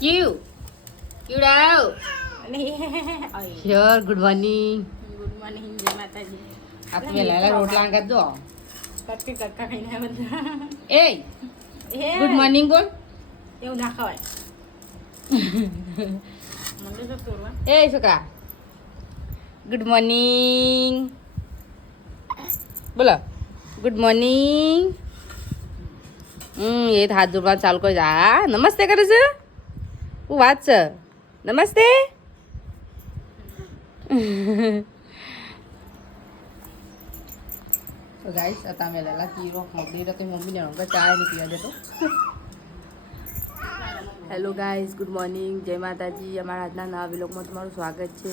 ક્યુડાવ sure good morning good morning જય માતાજી. આ તમે લાલા રોટલા કરજો કટકી કટકા ખાઈને બધા એ ગુડ મોર્નિંગ બોલ એવું ના ખવાય. મને તો તોડવા એ છોકરા ગુડ મોર્નિંગ બોલો ગુડ મોર્નિંગ એ હાથ જોડવા ચાલુ કરી જા નમસ્તે કરે છે હું વાત છે નમસ્તે તો ગાઈસ आता मैं लाला कीरो मम्मी रे तो मम्मी ने हमका चाय नहीं पिया दे तो હેલો ગાઈસ ગુડ મોર્નિંગ જય માતાજી અમારા આજના નવા વ્લોગમાં તમારું સ્વાગત છે.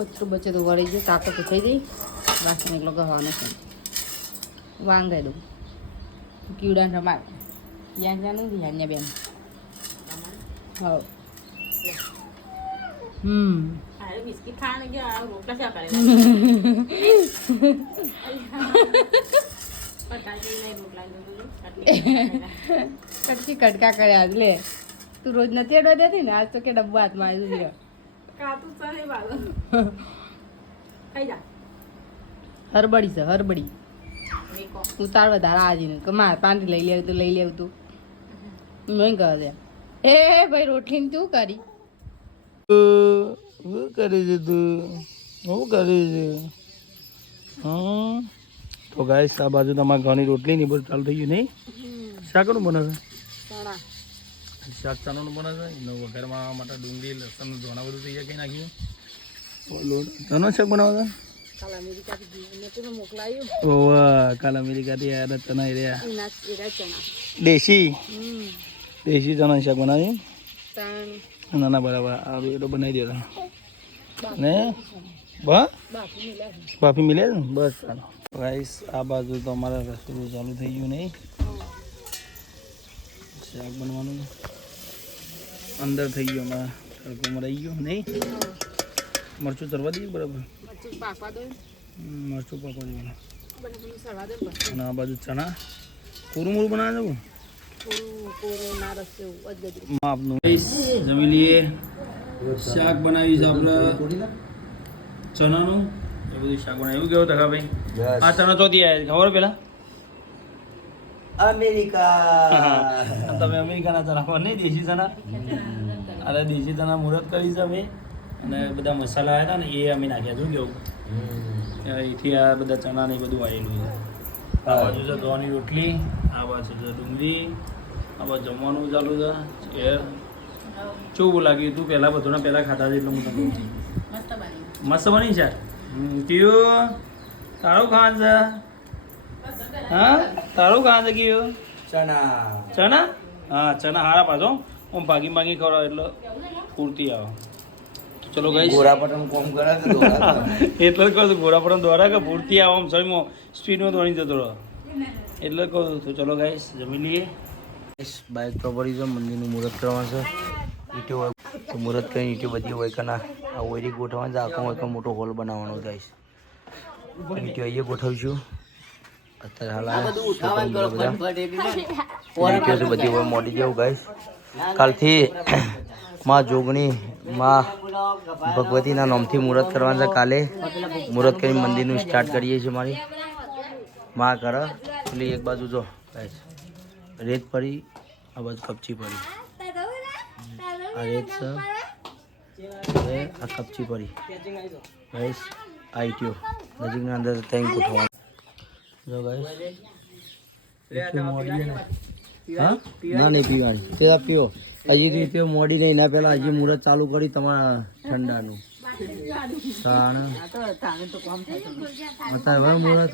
ઓછું બચે તો વળી જાય તાકાત તો થઈ ગઈ વાસણ એકલો ગવાનો છે વાંગાઈ દઉં કીડા રમાડ યાં જાનું યાન્યા બેન હા અરે બિસ્કિટ ખાને ગયા રોટલા શા કરે પટાઈ નહીં રોટલા કટકી કટકા કર્યા આજ લે તું રોજ નથી અડવા દેતી ને આજ તો કે ડબ્બો હાથમાં આવ્યું છે કાતું ચાલે બાલો ખાઈ જા હરબડી છે હરબડી મેકો ઉતાર વધારે આજે ને કે માર પાણી લઈ લેવું તું નહીં કહે દે એ ભાઈ રોટલી તું કરી શું કરે છે તું શું કરે છે તો ગાઈસ આ બાજુ તમારે ઘણી રોટલી ની બધું ચાલુ થઈ ગયું નહીં શાકનું બને છે ચણા શાક ચણાનું બને છે એનો વઘારમાં માટે ડુંગળી લસણ ધોણા બધું થઈ જાય કઈ નાખ્યું લોટ ચણા શાક બનાવવા કાલા અમેરિકાથી જીવને તો મોકલાયું ઓવા કાલ અમેરિકાથી આવ્યા હતા ચણા રહ્યા એના એરા ચણા દેશી ચણા શાક બનાવ્યું તાણ ના ના બરાબર આ તો બનાવી દેતા ને બસ બાફી મિલા બાફી મિલે ને બસ ચાલો ગાઈસ આ બાજુ તો અમારા રસોડું ચાલુ થઈ ગયું નહીં શાક બનવાનું અંદર થઈ ગયું અમારા તડકોમાં રહી ગયું નહીં મરચું તરવા દઈએ બરાબર મરચું પાકવા દો મરચું પાકવા દેવાનું બધું સળવા દો બસ અને આ બાજુ ચણા પૂરું મૂરું બનાવે જવું કોરો ના રસ્તે અદગજ આપનું જમી લઈએ શાક બનાવી છે આપણે ચણાનું એ બધું શાક બનાવ્યું એવું કેવું ટકા ભાઈ આ ચણા ચોથી આવ્યા ખબર પેલા અમેરિકા તમે અમેરિકાના ચણા પર નહીં દેશી ચણા અરે દેશી ચણા મુહૂર્ત કરી છે અમે અને બધા મસાલા આવ્યા હતા ને એ અમે નાખ્યા શું કેવું અહીંથી આ બધા ચણા ને બધું આવેલું છે આ બાજુ છે ઘઉંની રોટલી આ બાજુ છે ડુંગળી આ બાજુ જમવાનું ચાલુ છે એ કેવું લાગ્યું તું પહેલાં બધું પહેલાં ખાતા હતા એટલે હું તમને મસ્ત બની મસ્ત બની છે કયું તારું ખાવાનું છે હા તારું ખાવાનું છે કયું ચણા હા ચણા હારા પાછો આમ ભાગી ખવડાવે એટલે પૂરતી આવે ચલો ગઈ ગોરાપટન કોમ કરે તો એટલે જ કહું છું ગોરાપટન દ્વારા કે પૂરતી આવે આમ સળીમાં સ્પીડમાં દોડી જતો રહો એટલે કહું છું ચલો ગાઈસ જમી લઈએ બાઇક તો પડી છે મંદિરનું મુહૂર્ત કરવાનું છે ઈટો હોય તો મુહૂર્ત કરીને ઈટો બધી હોય કે ના આ ઓયરી ગોઠવવાનું છે આખો હોય તો મોટો હોલ બનાવવાનો ગાઈસ ઈટો અહીંયા ગોઠવીશું અત્યારે હાલ ઈટો છે બધી હોય મોડી જવું ગાઈસ કાલથી માં જોગણી માં ભગવતીના નામથી મુહૂર્ત કરવાનું છે કાલે મુહૂર્ત કરી મંદિરનું સ્ટાર્ટ કરીએ છીએ મારી માં કરે એટલે એક બાજુ જો ગાઈસ રેત પડી આ બાજુ કપચી પડી આ રેત છે હવે આ કપચી પડી ગાઈસ આઈટ્યો નજીકના અંદર ત્યાં ગોઠવવાનું જો ગાઈસ હા ના નહીં પીવાની તે પીઓ હજી પીઓ મોડી નહીં એના પહેલાં હજી મુહૂર્ત ચાલુ કરી તમારા ઠંડાનું અત્યારે મુહૂર્ત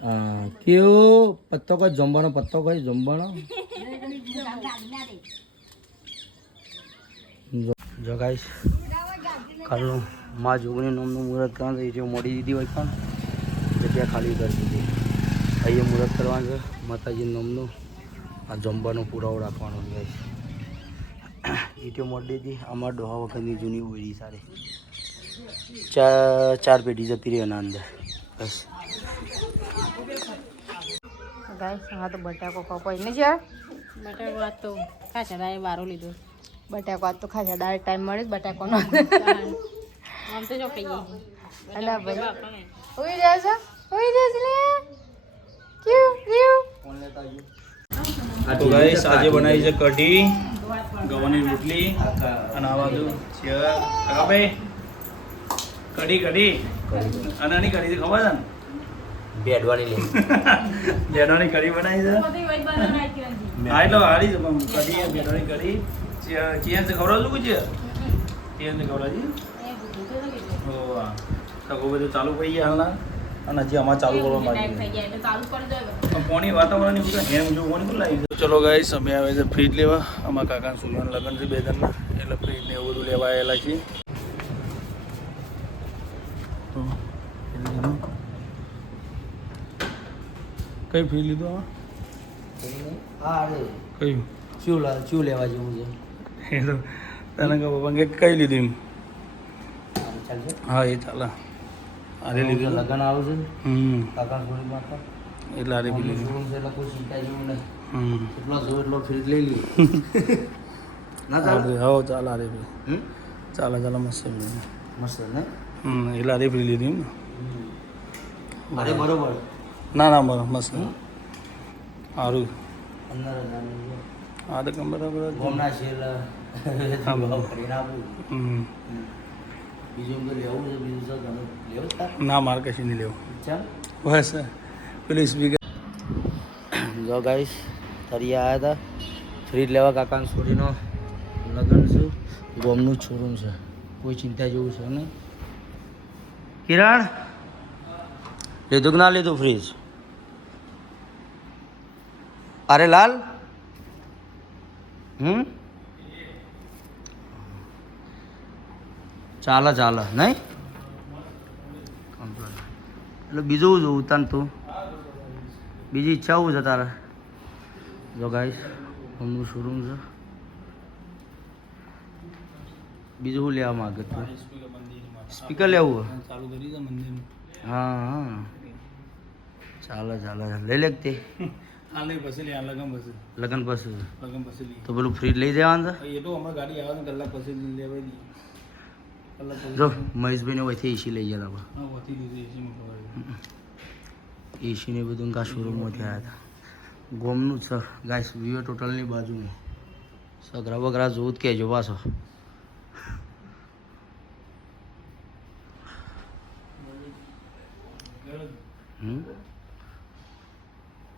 હા કેવું પત્તો કઈ જમવાનો પત્તો કઈ જમવાનો જો ગાઈસ કાલનું માં જોગણી નામનું મુહૂર્ત કરવાનું છે મોડી દીધી હોય પણ જગ્યા ખાલી કરી દીધી અહીંયા મુહૂર્ત કરવાનું છે માતાજી નામનું આ જમવાનો પુરાવો રાખવાનો છે ગાઈસ ઈટો મોડી દીધી અમારા ડોહા વખતની જૂની ઓયડી સારી ચાર પેઢી જતી રહી એના અંદર બસ ગાઈસ હા તો બટાકો કપાઈ ને છે બટાકો આજ તો ખાસા દાડે વારો લીધો બટાકો આજ તો ખાસા દાળ ટાઈમ મળે જ બટાકોનો આમ તો જો કહીએ અલા ભાઈ ઓય જાજો લે ક્યુ ક્યુ તો ગાઈસ આજે બનાવી છે કઢી ગવાની રોટલી અને આ બાજુ છે ભાઈ કઢી અને આની કઢી ખબર છે ને બેડવાની લે બેડવાની કઢી બનાવી છે હા એટલે હારી છે પણ કઢી બેડવાની કઢી ચિયન से ખવડાવ છું કે ચિયન से ખવડાવજી ઓ વાહ તો બધું ચાલુ પડી ગયા હાલના અને હજી અમારે ચાલુ કરવા માંગીએ પાણી વાતાવરણ એવું એમ જો કોની લાવી ચલો ગાઈસ અમે આવે છે ફ્રીજ લેવા અમારા કાકાના સુરવાના લગ્ન છે 2 જણના એટલે ફ્રીજ ને એવું બધું લેવા આવેલા છીએ તો કઈ ફ્રીજ લીધું હા કયું શું લેવા જેવું છે એ તો તને કહો પપ્પા કે કઈ લીધી એમ ચાલશે હા એ ચાલે આરે લીધું લગન આવું છે કાકા છોડી માતા એટલે આરે બી લીધું શોરૂમ છે એટલે કોઈ ચિંતા જેવું નહીં હમ એટલો જો એટલો ફ્રીજ લઈ લઈએ ના ચાલે ચાલે હો ચાલે આરે બી ચાલે મસ્ત છે મસ્ત ને એટલે આરે બી લીધી એમ ને અરે બરોબર ના બરો મસ્ત સારું અંદર હા તો કમ બરાબર ગોમના શેલ હા, બરાબર. કરીને આપું બીજું તો લેવું છે બીજું તો તમે લેવું છે ના મારે કશું નહીં લેવું ચાલ બસ પેલું સ્પીકર જો ગાઈસ તરિયા આવ્યા હતા ફ્રીજ લેવા કાકાને છોડીનો લગ્ન છે ગોમનું શોરૂમ છે કોઈ ચિંતા જેવું છે નહીં કિરણ લીધું કે ના લીધું ફ્રીજ અરે લાલ ચાલે નહીં એટલે બીજું જોવું તને તું બીજી ઈચ્છા શું છે તારે જો ગાઈસ ગોમનું શોરૂમ છે બીજું શું લેવા માંગે તું સ્પીકર લેવું ચાલુ કરી દે મંદિરનું હા ચાલે લઈ લે તે આ લઈ પછી લે આ લગન પછી લગન પછી લઈએ તો પેલું ફ્રીજ લઈ જવાનું છે એ તો અમારે ગાડી આવે ને કલાક પછી લેવાઈ દઈએ કલાક પછી જો મહેશભાઈને વહીથી એસી લઈ ગયા હતા હા વધી દીધું એસીમાં ખબર એસી ને બધું કા શોરૂમમાંથી આવ્યા હતા ગોમનું છે ગાઈસ વિવો ટોટલની બાજુમાં સગરા બગરા જોવું જ કહેજો પાછો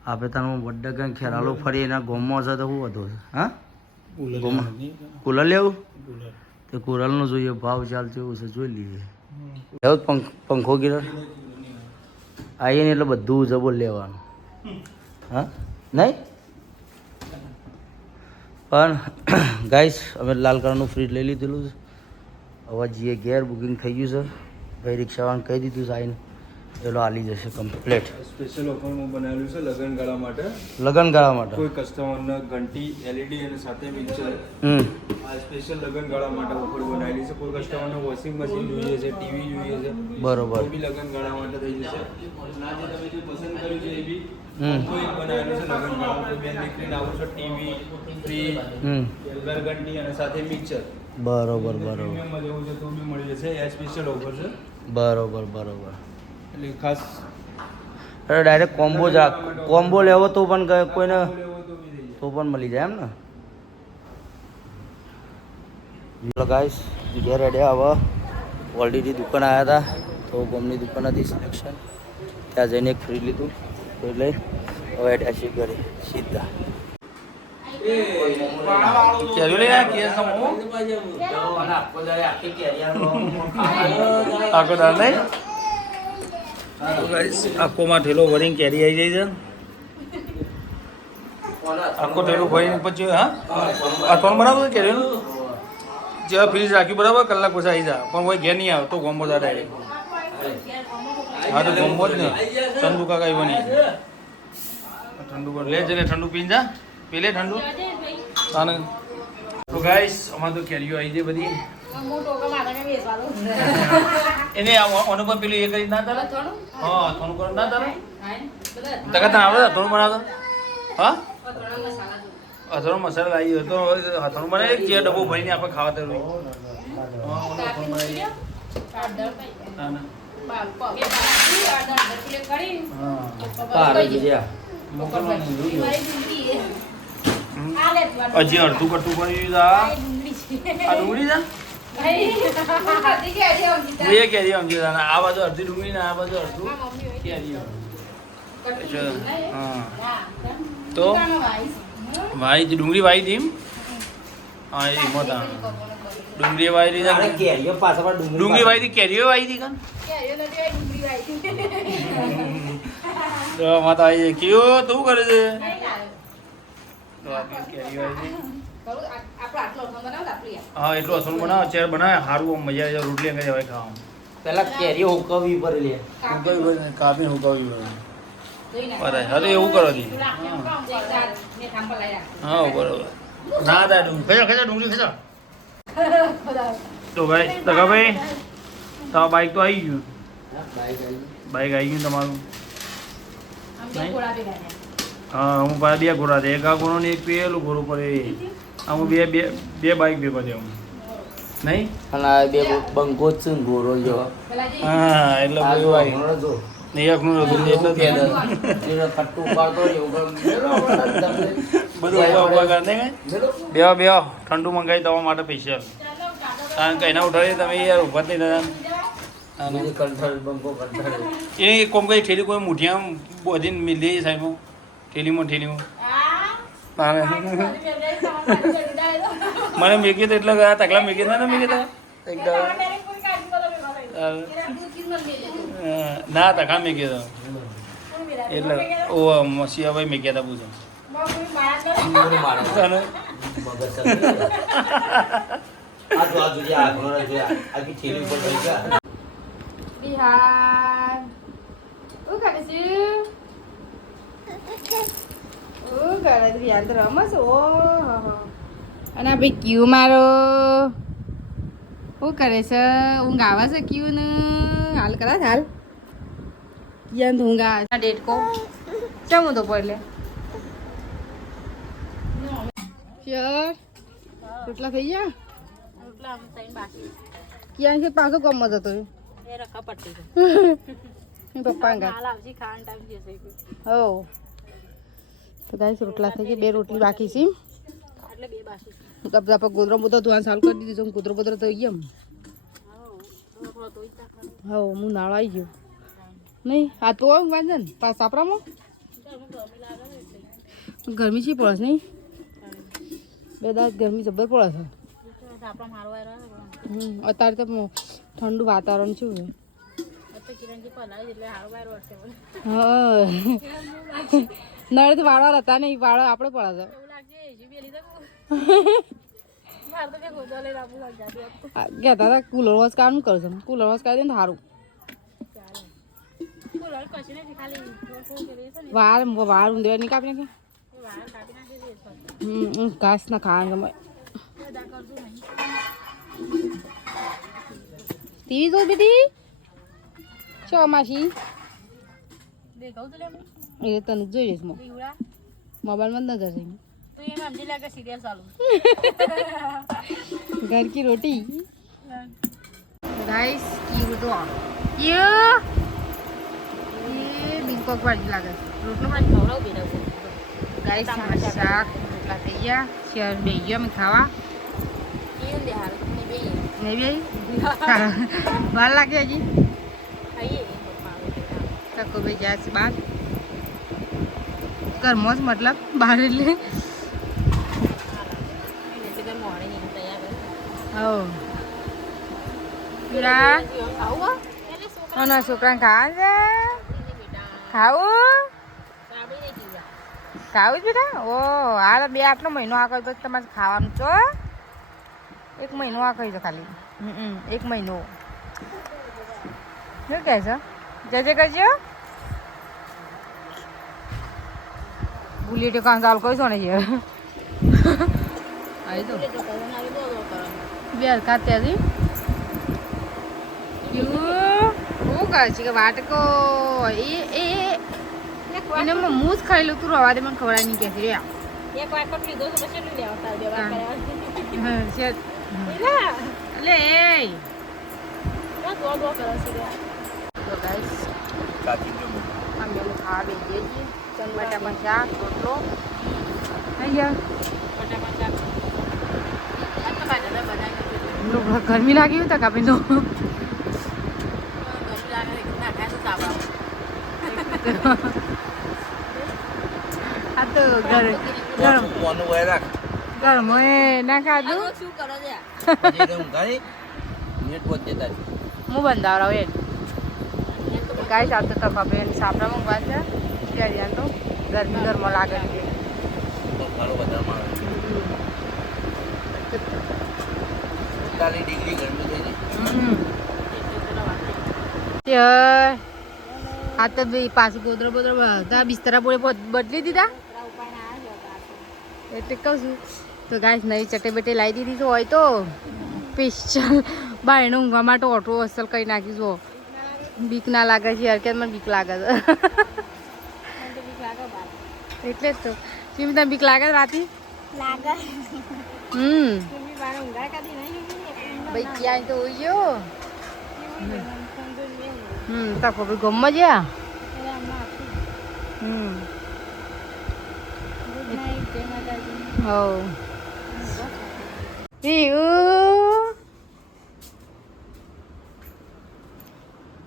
આપણે તારું વડ્ડા કંઈ ખેરાલો ફરી એના ગોમમાં છે તો શું હતું હા ગોમમાં કુલર લેવું તો કુલરનો જોઈએ ભાવ ચાલતો એવું છે જોઈ લઈએ લેવો પંખો ગિરર આવીએ ને એટલે બધું જબો લેવાનું હા નહીં પણ ગાઈસ અમે લાલ કલરનું ફ્રીજ લઈ લીધેલું છે હવે જઈએ ઘેર બુકિંગ થઈ ગયું છે ભાઈ રિક્ષાવાળાને કહી દીધું છે આવીને એલો હાલી જશે કમ્પ્લેટ સ્પેશિયલ ઓફરમાં બનાવેલું છે લગનગાળા માટે લગનગાળા માટે કોઈ કસ્ટમરને ઘંટી એલઈડી અને સાથે મિક્સર આ સ્પેશિયલ લગનગાળા માટે ઓફર બનાવેલી છે કોઈ કસ્ટમરને વોશિંગ મશીન જોઈએ છે ટીવી જોઈએ છે બરોબર તો બી લગનગાળા માટે થઈ જશે ના જે તમે જે પસંદ કર્યું છે એ બી કોઈ એક બનાવેલું છે લગનગાળા કોઈ બેન દીકરીને આવું છે ટીવી ફ્રીજ ઘરઘંટી અને સાથે મિક્સર બરોબર પ્રીમિયમમાં જવું છે તો બી મળી જશે એ સ્પેશિયલ ઓફર છે બરોબર એટલે ખાસ અરે ડાયરેક્ટ કોમ્બો લેવો તો પણ કોઈને લેવો તો બી થઈ તો પણ મળી જાય એમ ને ચલો ગાઈસ ઘેર રેડી હવે ઓલરેડી દુકાન આવ્યા હતા તો ગોમની દુકાન હતી સિલેક્શન ત્યાં જઈને એક ફ્રી લીધું એટલે હવે એડ્યા છીએ ઘરે સીધા કેરી લઈ આ કેસ આખો દાળ નહીં આખોમાં ઠેલો ભરીને કેરી આવી જાય છે આખો ઠેલો ભરીને પછી હા આખોમાં બનાવતું હતું કેરીનું જેવા ફ્રીજ રાખ્યું બરાબર કલાક પછી આવી જા પણ કોઈ ઘેર નહીં આવે તો ગોમો જા ડાયરેક્ટ હા તો ગોમો જ ને ઠંડુ કાકા એ બની ઠંડુ લે જઈને ઠંડુ પીને જા પી લે ઠંડુ તાને તો ગાઈસ અમારે તો કેરીઓ આવી છે બધી એને ઓનું પણ પેલું એ કરી ના તારે થોડું હા થોડું કરો ના તારે હાય બધા તને આવડે થોડું બનાવતો હા થોડા મસાલા દો અથાણો મસાલા લાવી હોય તો અથાણું બનાવી એક ચેર ડબ્બો ભરીને આપણે ખાવા તરું ના ના હજી અડધું કટું કરી આ ડુંગળી છે હું એ કેરી સમજી આ બાજુ અડધી ડુંગળી ને આ બાજુ અડધું કેરી હા તો વાઈ ડુંગળી વાઈ હતી એમ હા એ મોટા ડુંગળી વાઈ હતી ડુંગળી વાઈ હતી કેરીઓ વાઈ હતી કાન તો માતા આવી કયો તું કરે છે તો આપણે કેરી વાઈ હતી હા એટલું અસલ બનાવો ચેર બનાવે સારું આમ મજા આવે રોટલી અંગે જવાય ખાવા પેલા કેરીઓ હુકવવી પડે લે હુકાવી કાપીને હુકાવી પડે હા તો એવું કરો દી હા બરોબર ના થાય ડુંગળી ખેંચા ડુંગળી ખેંચા તો ભાઈ તકાભાઈ તમારું બાઈક તો આવી ગયું બાઈક આવી ગયું તમારું હા હું પાછા બે ઘોડા એક આ ઘોડો ને એક પેલું ઘોડું પડે હું બે બાઈક ભેગો થયો નહીં અને આ બે બંકો જ છે ગોરો જો હા એટલે બધું આવી એકનું હતું એટલે કટ્ટું પાડતો બધું ઉભા કરે બે ઠંડુ મંગાવી તમારા માટે સ્પેશિયલ કારણ કે એના ઉઠાવી તમે યાર ઉભા જ નહીં કંઠળ બંકો કંઠળ એ કોમ કઈ ઠેલી કોઈ મુઠિયા બધી મિલી સાહેબ ઠેલીમાં મને મેકી તો એટલે ગયા તકલા મેકી ના મેકી તો એકદમ ના તકા મેકી તો એટલે ઓ મસીહાભાઈ મેક્યા હતા પૂછો બિહાર શું કરે છે બિહાર તો રમસ ઓહો અને આ ભાઈ ક્યુ મારો શું કરે છે ઊંઘ આવે છે ક્યુ ને હાલ કરા હાલ ક્યાં તો ઊંઘ આવે ડેટ કો ચમ તો પડલે શ્યોર કેટલા થઈ ગયા ક્યાં છે પાછો કમ જ હતો પપ્પા હો તો ગાઈસ રોટલા થઈ ગયા બે રોટલી બાકી છે આપણે ગોદરો બધો ધોવાનું ચાલુ કરી દીધું ગોદરો બોદરો થઈ ગયો હા હું નાળો આવી ગયો નહીં આ તો વાંધો ને પાછા સાપરામાં ગરમી છે પડે નહીં બે દાદ ગરમી જબર પડે છે અત્યારે તો ઠંડુ વાતાવરણ છે હા નળેથી વાળવા હતા નહીં વાળવા આપણે પડે છે કહેતા હતા કુલર વોશ કાઢું કરું છું કુલર વોશ કાઢી દે ને સારું વાર ઊંધેવા નહીં કાપી નાખે ઘાસ ના ખાવાનું ગમે ટીવી જો બેટી છો માસી એ તને જોઈ જઈશ મોબાઈલમાં જ નજર છે घर की रोटी राइस की तो ये बिंको भाजी लागे रोटलो भाजी खवડાવ બેઠા ગાઈસ શાક રોટલા થઈ ગયા શેર બે ગયા મેં ખાવા કેમ દે હાલ ને બે બાર લાગે હજી ખાઈએ કાકો બે જાય છે બાર ઘરમાં જ મતલબ બહાર એટલે ના છોકરા ખાવા છે ખાવું ખાવું જ બેટા ઓ હાલ બે આટલો મહિનો આ કહી દો તમારે ખાવાનું છો એક મહિનો આ કહી દો ખાલી એક મહિનો શું કહે છે જજે કરજો ભૂલી કાં ચાલુ કહીશો ને આવી તો બે હરખા ત્યાંથી હું કહે છે કે વાટકો એને હું જ ખાઈ લઉં તું રવા દે મને ખવડાવી નહીં કે છે એક વાર કપ લીધો તો પછી લઈ લેવા તાર બે વાર કર્યા એટલે એ દો કરો છે તો ગાઈસ કાચી જો અમે લોકો ખાવા બેસીએ છીએ બટાકા શાક રોટલો થઈ ગયા બટાકા શાક આ તો કાઢે બનાવી લોકો ગરમી લાગી હતા કાપી તો આ તો ગરમ મોનું હોય રાખ ગરમ હોય ના ખાધું શું કરો છે પછી તો ઊંઘાડી નેટ પોત દેતા છે હું બંધાવરાવ એ કાંઈ ચાલતો તો ખબર એની સાપડા મૂકવા છે ત્યાં તો ગરમી ગરમો લાગે છે ઘણો બધા મારે 40 ડિગ્રી ગરમી થઈ ગઈ આ તો પાછું ગોદરો બોદરો બધા બિસ્તરા બોલે બદલી દીધા એટલે કહું છું તો ગાય નવી ચટે બટે લાવી દીધી તો હોય તો સ્પેશિયલ બાયણે ઊંઘવા માટે ઓટો અસલ કરી નાખીશું બીક ના લાગે છે યાર કે મને બીક લાગે છે એટલે જ તો કેમ તને બીક લાગે રાતી લાગે ભાઈ ક્યાંય તો હોઈ ગયો તાકો ભાઈ ગમમાં જ્યાં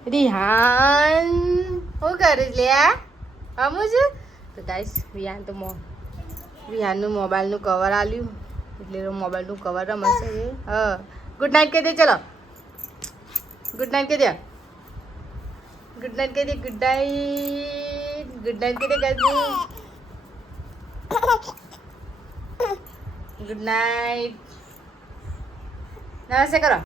રિહાન શું કરે લે અમુ છે તો ગાઈસ રિહાન તો રિહાનનું મોબાઈલનું કવર આલ્યું એટલે મોબાઈલનું કવર રમશે હા ગુડ નાઇટ કહી દે ચલો ગુડ નાઇટ કહી દે ગુડ નાઇટ કહી દે ગુડ નાઇટ ગુડ નાઇટ કહી દે ગાઈસ ગુડ નાઇટ નમસ્તે કરો